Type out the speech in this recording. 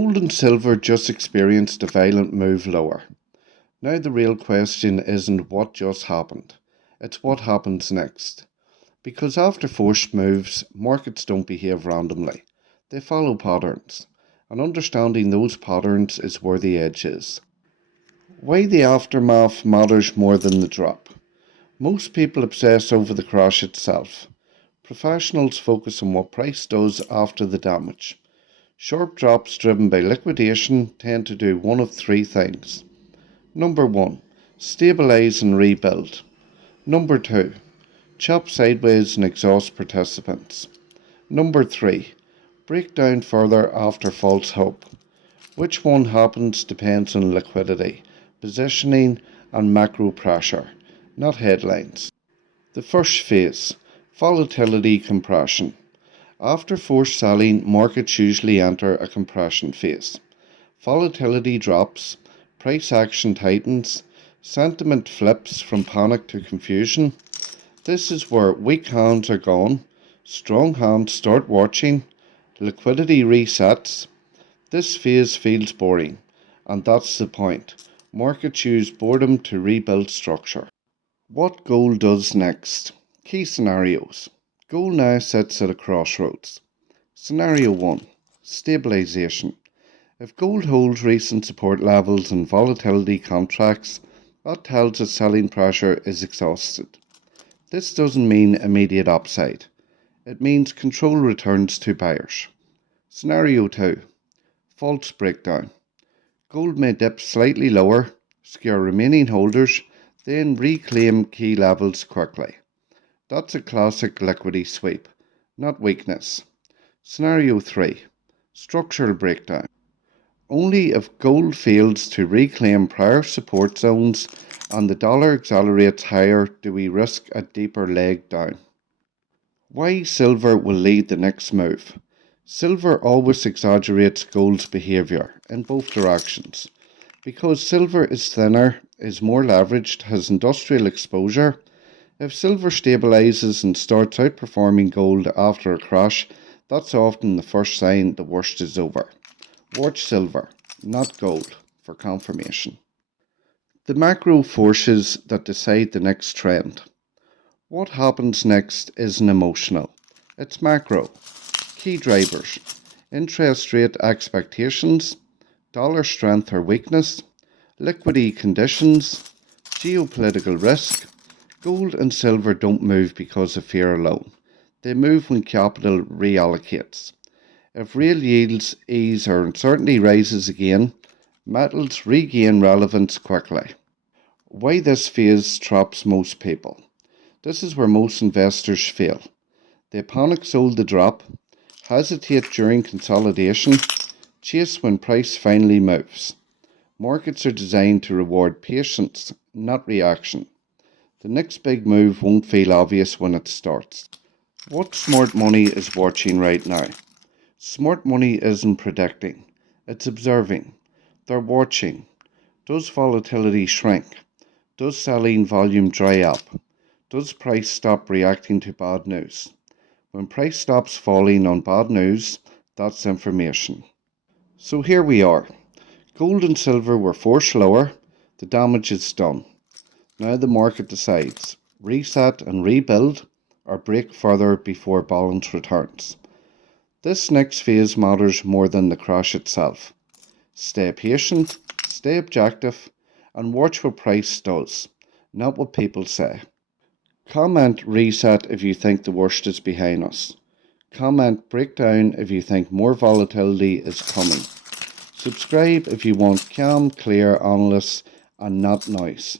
Gold and silver just experienced a violent move lower. Now the real question isn't what just happened, it's what happens next. Because after forced moves, markets don't behave randomly. They follow patterns, and understanding those patterns is where the edge is. Why the aftermath matters more than the drop. Most people obsess over the crash itself. Professionals focus on what price does after the damage. Sharp drops driven by liquidation tend to do one of three things. Number 1. Stabilize and rebuild. Number 2. Chop sideways and exhaust participants. Number 3. Break down further after false hope. Which one happens depends on liquidity, positioning and macro pressure, not headlines. The first phase, volatility compression. After forced selling, markets usually enter a compression phase. Volatility drops, price action tightens, sentiment flips from panic to confusion. This is where weak hands are gone, strong hands start watching, liquidity resets. This phase feels boring, and that's the point. Markets use boredom to rebuild structure. What gold does next? Key scenarios. Gold now sits at a crossroads. Scenario 1. Stabilization. If gold holds recent support levels and volatility contracts, that tells us selling pressure is exhausted. This doesn't mean immediate upside. It means control returns to buyers. Scenario 2. False breakdown. Gold may dip slightly lower, scare remaining holders, then reclaim key levels quickly. That's a classic liquidity sweep, not weakness. Scenario 3. Structural breakdown. Only if gold fails to reclaim prior support zones and the dollar accelerates higher do we risk a deeper leg down. Why silver will lead the next move? Silver always exaggerates gold's behaviour in both directions. Because silver is thinner, is more leveraged, has industrial exposure. If silver stabilizes and starts outperforming gold after a crash, that's often the first sign the worst is over. Watch silver, not gold, for confirmation. The macro forces that decide the next trend. What happens next isn't emotional, it's macro. Key drivers: interest rate expectations, dollar strength or weakness, liquidity conditions, geopolitical risk. Gold and silver don't move because of fear alone. They move when capital reallocates. If real yields ease or uncertainty rises again, metals regain relevance quickly. Why this phase traps most people? This is where most investors fail. They panic sold the drop, hesitate during consolidation, chase when price finally moves. Markets are designed to reward patience, not reaction. The next big move won't feel obvious when it starts. What smart money is watching right now? Smart money isn't predicting, it's observing. They're watching. Does volatility shrink? Does selling volume dry up? Does price stop reacting to bad news? When price stops falling on bad news, that's information. So here we are. Gold and silver were forced lower. The damage is done. Now the market decides, reset and rebuild or break further before balance returns. This next phase matters more than the crash itself. Stay patient, stay objective, and watch what price does, not what people say. Comment reset if you think the worst is behind us. Comment breakdown if you think more volatility is coming. Subscribe if you want calm, clear analysis and not noise.